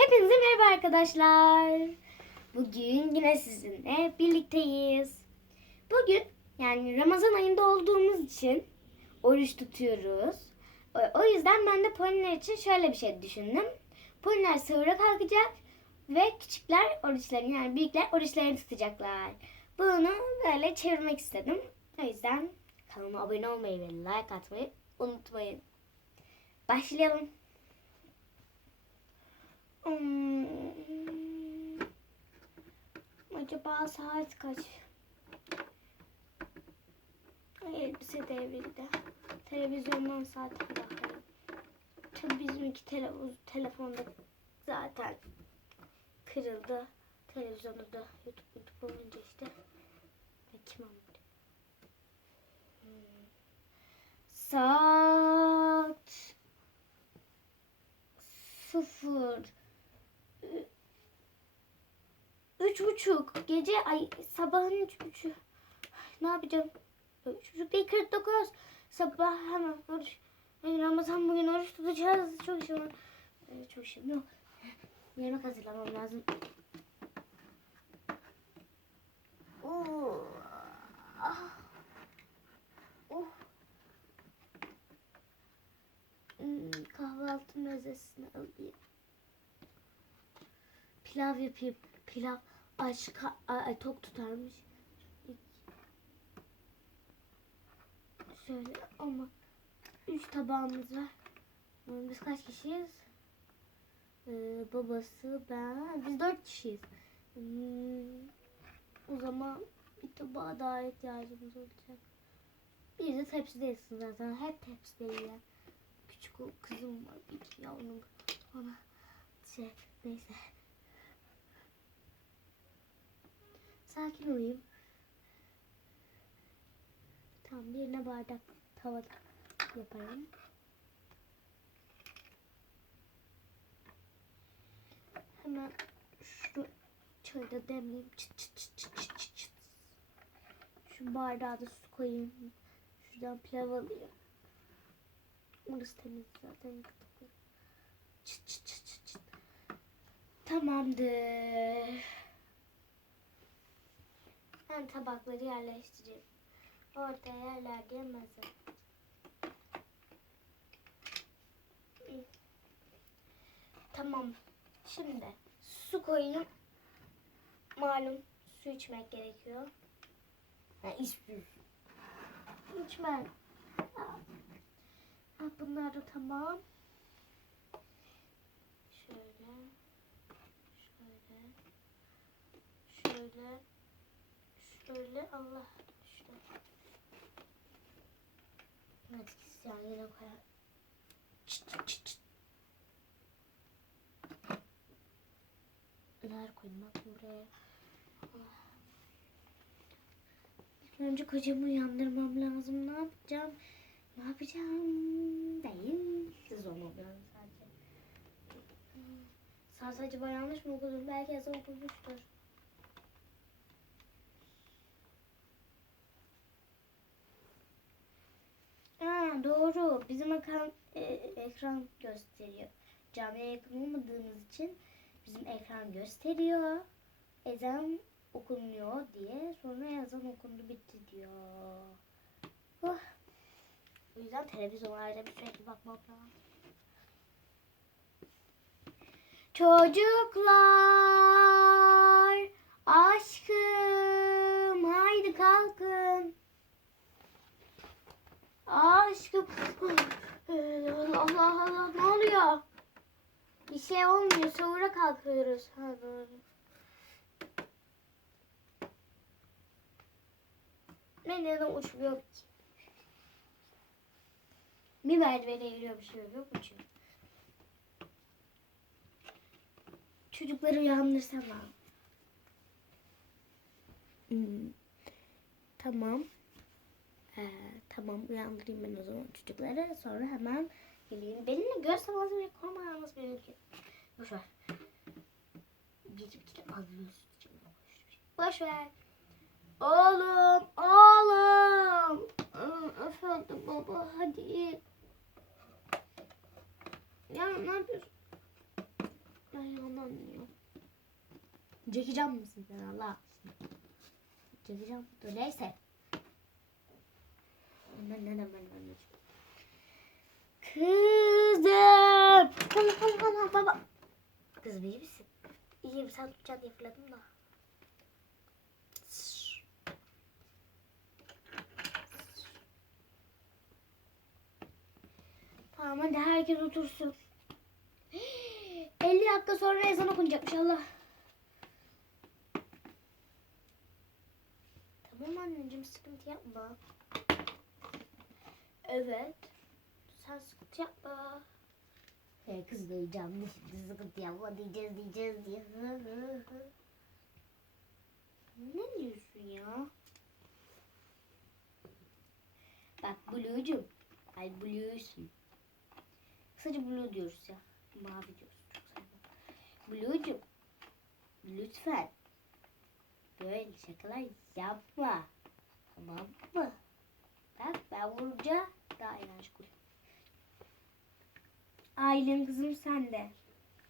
Hepinize merhaba arkadaşlar. Bugün yine sizinle birlikteyiz. Bugün yani Ramazan ayında olduğumuz için oruç tutuyoruz. O- yüzden ben de poniler için şöyle bir şey düşündüm. Poniler sahura kalkacak ve küçükler oruçlarını yani büyükler oruçlarını tutacaklar. Bunu böyle çevirmek istedim. O yüzden kanalıma abone olmayı ve like atmayı unutmayın. Başlayalım. Hmm. Acaba saat kaç? Elbise devrildi. Televizyondan saate bakalım. Tabii bizimki televiz telefonda zaten kırıldı. Televizyonu da YouTube YouTube olunca işte. Ve kim? Hmm. Saat üç buçuk gece ay sabahın üç buçuk ne yapacağım üç buçuk değil kırk dokuz sabah hemen oruç Ay, Ramazan bugün oruç tutacağız çok işim var Ee, çok işim yok yemek hazırlamam lazım Oo. Ah. Oh. Hmm, kahvaltı mezesini alayım. Pilav yapayım. Pilav aç ka- a- a- tok tutarmış. Şöyle ama üç tabağımız var. Biz kaç kişiyiz? Ee, babası, ben, biz dört kişiyiz. Hmm, o zaman bir tabağa daha ihtiyacımız olacak. Bir de tepside yesin zaten. Hep tepside yiyen küçük o kızım var bir yavrum ona şey neyse sakin olayım tamam birine bardak tava yaparım hemen şu çayı da demleyeyim çıt çıt çıt çıt çıt çıt çıt şu bardağa da su koyayım şuradan pilav alayım Orası temiz zaten. Çıt çıt çıt çıt çıt. Tamamdır. Ben tabakları yerleştireyim. Ortaya yerler diye. Tamam. Şimdi su koyayım. Malum su içmek gerekiyor. Ha, içmiyorum. İçmem. Ha, bunlar da tamam. Şöyle. Şöyle. Şöyle. Şöyle. Allah düştü. Hadi yan yana koyalım. Çıt çıt çıt çıt. Neler koyayım bak buraya. Önce kocamı uyandırmam lazım. Ne yapacağım? Ne yapacağım? Değil. Siz olmam lazım sadece. Saat acaba yanlış mı okudum? Belki yazı okumuştur. Ha, doğru. Bizim ekran, e, ekran gösteriyor. Camiye yakın olmadığımız için bizim ekran gösteriyor. Ezan okunuyor diye. Sonra yazan okundu bitti diyor. Oh. O yüzden televizyonlarda bir sürekli bakmam lazım. Çocuklar, aşkım, haydi kalkın. Aşkım, Allah Allah Allah, ne oluyor? Bir şey olmuyor, sahura kalkıyoruz. Ha doğru. Ben neden uçmuyor ki? Bir merdivene eğiliyor bir şey yok uçuyor. Çocukları uyandırsam abi. Hmm. Tamam. Ee, tamam uyandırayım ben o zaman çocukları. Sonra hemen geleyim. Benimle göz teması ve korkmamanız benimki. Boş ver. Bizimkiler alıyoruz. Boş ver. Oğlum, oğlum. Efendim baba hadi. Ya ne yapıyorsun? Ben yanamıyorum. Çekeceğim misin sen Allah? Çekeceğim. Neyse. Ben ne ben anneciğim. Kızım. Tamam tamam tamam baba. Kızım iyi misin? İyiyim sen tutacaksın diye fırladım da. Tamam hadi herkes otursun. 50 dakika sonra ezan okunacakmış Allah. Tamam anneciğim sıkıntı yapma. Evet. Sen sıkıntı yapma. He kız. Ne şimdi sıkıntı yapma diyeceğiz diyeceğiz diye. Ne diyorsun ya? Bak Blue'cum. Ay Blue'sun. Kısaca Blue diyoruz ya. Mavi diyoruz. Çok sevmem. Blue'cum. Lütfen. Böyle şakalar yapma. Tamam mı? Bak ben vurunca daha enerjik. Ailem kızım sen de.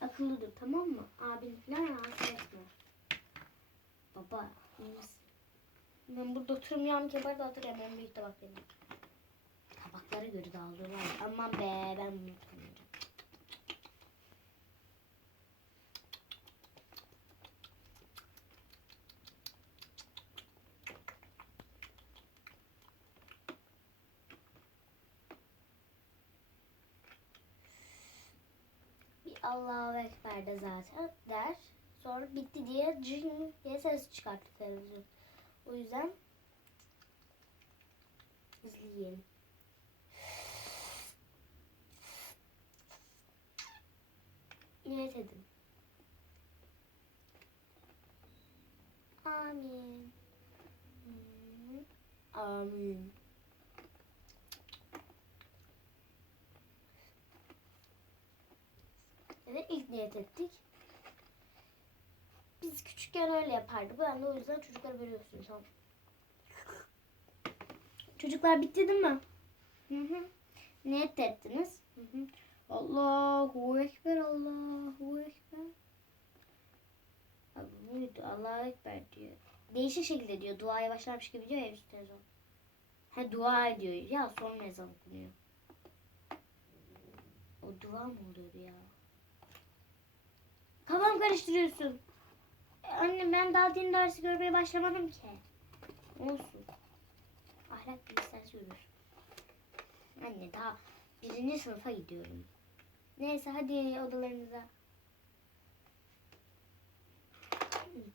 Akıllı tamam mı? Abin falan rahatsız etme. Baba iyi misin? Ben burada oturmuyorum ki burada oturuyorum. En büyük tabak benim. Tabaklara göre dağılıyorlar. Aman be ben bunu oturmayacağım. Bir Allahu Ekber de zaten der. Sonra bitti diye cin diye ses çıkarttı televizyon. O yüzden izleyelim. Niyet edin. Amin. Amin. Evet ilk niyet ettik. Biz küçükken öyle yapardık. Ben de o yüzden çocuklara veriyorsun tamam. Çocuklar bitti değil mi? Hı hı. Niyet ettiniz. Hı hı. Allahu Ekber, Allahu Ekber. Abi buydu Allahu Ekber diyor. Değişik şekilde diyor. Duaya başlarmış gibi diyor ya üstüne ezan. Ha dua ediyor. Ya sonra ezan okunuyor. O dua mı oluyordu ya? Kafam karıştırıyorsun. E, Anne ben daha din dersi görmeye başlamadım ki. Olsun. Ahlak bilgisi dersi görür. Anne daha birinci sınıfa gidiyorum. Neyse hadi odalarınıza.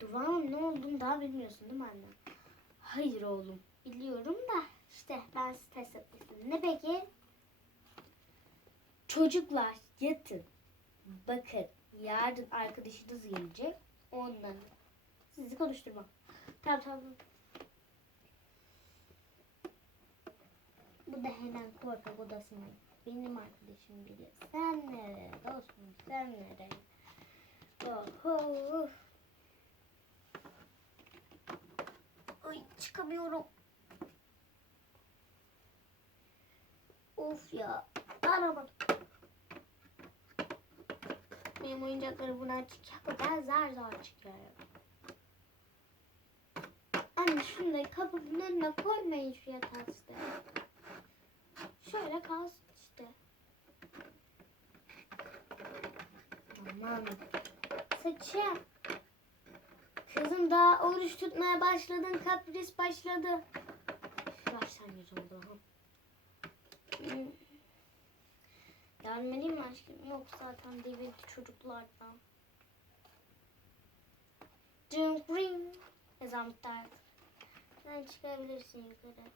Duvarın ne olduğunu daha bilmiyorsun değil mi anne? Hayır oğlum. Biliyorum da işte ben size test. Ne peki? Çocuklar yatın. Bakın yarın arkadaşınız gelecek. Ondan sizi konuşturmam. Tamam tamam. Bu da hemen korkak odasına. Benim arkadaşım geliyor. Sen nereye dostum sen nereye? Oho. Ay çıkamıyorum. Of ya. Aramadım. Benim oyuncaklarım buna çıkıyor. Ben zar zar çıkıyorum. Anne şunu da kapının önüne koymayın şu yatağı işte. Şöyle kalsın işte. Aman. Saçım. Kızım daha oruç tutmaya başladın. Kapris başladı. Başlamayacağım daha. Hmm. Yardım edeyim mi aşkım? Yok zaten DVD çocuklardan. Ding ring. Ezan bitti artık. Sen çıkabilirsin yukarı.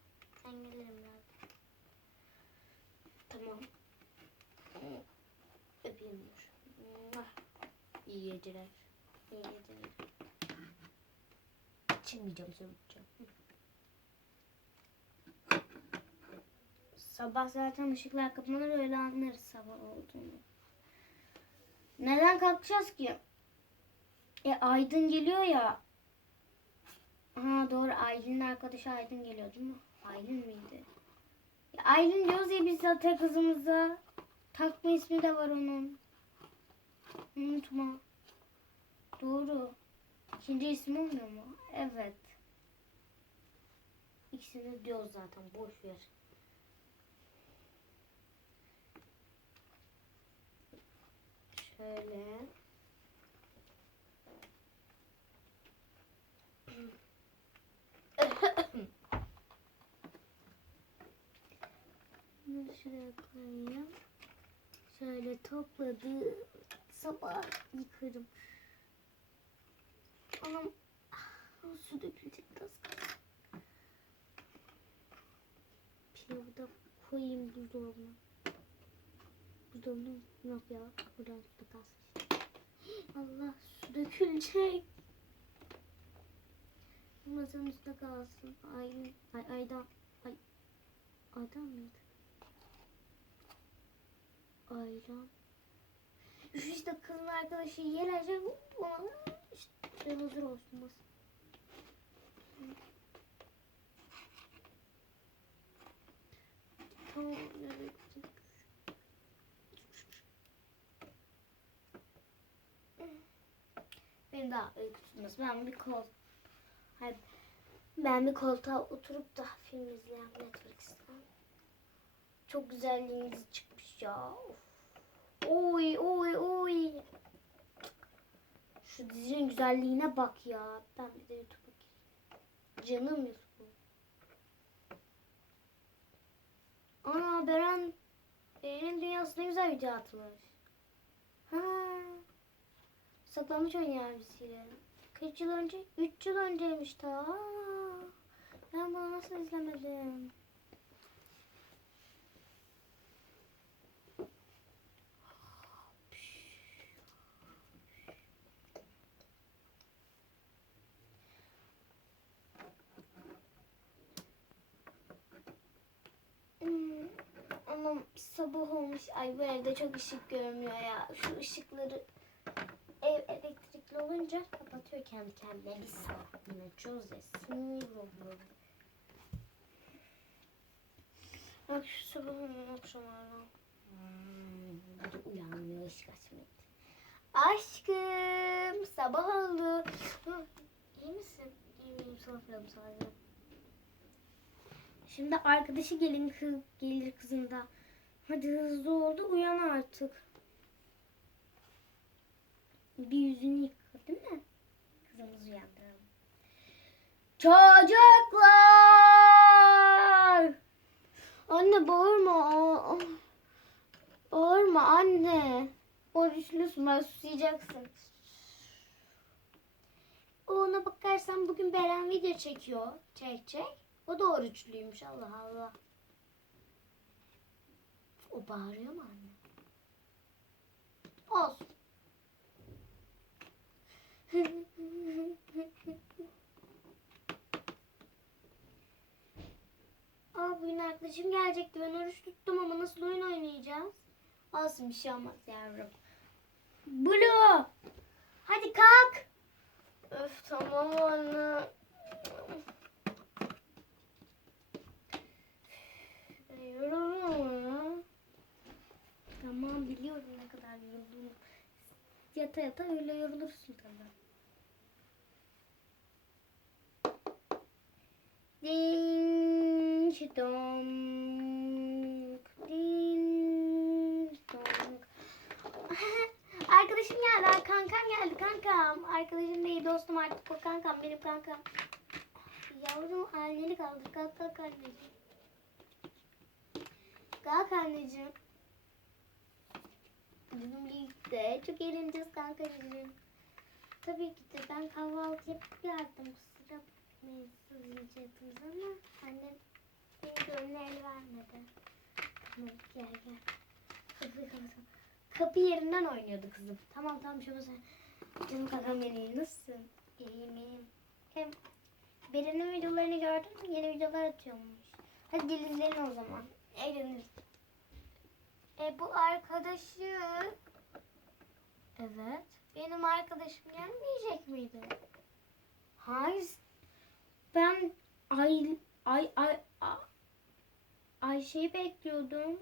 Sen gelirim biraz. Tamam. Öpeyim dur. İyi geceler. İyi geceler. Çıkmayacağım söyleyeceğim. Sabah zaten ışıklar kapanır öyle anlarız sabah olduğunu. Neden kalkacağız ki? E Aydın geliyor ya. Ha doğru Aylin'in arkadaşı Aydın geliyor değil mi? Aylin miydi? Ya Aylin diyoruz ya biz zaten kızımıza. Takma ismi de var onun. Unutma. Doğru. İkinci isim olmuyor mu? Evet. İkisini diyoruz zaten. Boş ver. Şöyle. Bunu şuraya koyayım. Şöyle topladı. Sabah yıkarım. Anam ah, su dökülecek biraz. Pilavı da koyayım buzdolabına. Buzdolabına yok ya. Buradan su kalsın. Allah su dökülecek. Masanın üstüne kalsın. Ay, ay, aydan. Ay, aydan mıydı? Ayran. Şu işte kızın arkadaşı gelecek. İşte hazır olsun masa. Tamam. evet. Daha uyku tutması. Ben bir kol. Hayır. Ben bir koltuğa oturup da film izleyen Netflix'ten. Çok güzel çıkmış ya. Of. Oy oy oy. Şu dizinin güzelliğine bak ya. Ben bir de YouTube'a gireyim. Canım YouTube. Ana Beren Beren'in dünyası ne güzel video atmış. Ha. Saklanmış oynuyor abisiyle. Kaç yıl önce? 3 yıl önceymiş ta. Ben bunu nasıl izlemedim? Hmm, Ama sabah olmuş. Ay bu evde çok ışık görmüyor ya. Şu ışıkları elektrikli olunca kapatıyor kendi kendine. Bir saatliğine çözesin. Bak şu sabahın akşamlardan. Hmm, bir de uyanmıyor ışık açmayı. Aşkım sabah oldu. Hı, İyi misin? İyiyim sana falan sadece. Şimdi arkadaşı gelin kız, gelir kızım da. Hadi hızlı oldu uyan artık. Bir yüzünü yıka değil mi? Kızımızı uyandıralım. Çocuklar! Anne bağırma. Bağırma anne. Oruçlusun ben susayacaksın. Ona bakarsan bugün Beren video çekiyor. Çek çek. O da oruçluymuş Allah Allah. O bağırıyor mu anne? Olsun. Aa bugün arkadaşım gelecekti. Ben oruç tuttum ama nasıl oyun oynayacağız? Olsun bir şey olmaz yavrum. Blue! Hadi kalk. Öf tamam anne. Yoruldum ya. Tamam biliyorum ne kadar yorulduğunu. Yata yata öyle yorulursun tabii. Ding dong. Ding dong. Arkadaşım geldi, kankam geldi, kankam. Arkadaşım değil, dostum artık o kankam, benim kankam. Yavrum anneni kaldır, kalk kalk anneciğim. Kalk anneciğim. Birlikte çok eğleneceğiz kankacığım. Tabii ki de ben kahvaltı yapıp geldim. Kusura bakmayın sizin ama annem benim gönlüne el vermedi. Tamam gel gel. Kapıyı kapatalım. Kapı yerinden oynuyordu kızım. Tamam tamam şunu sen. Canım kankam benim nasılsın? İyiyim iyiyim. Hem Beren'in videolarını gördün mü? Yeni videolar atıyormuş. Hadi gel o zaman. Eğleniriz. E bu arkadaşı... Evet. Benim arkadaşım gelmeyecek miydi? Hayır. Ben ay ay ay, ay Ayşe'yi bekliyordum.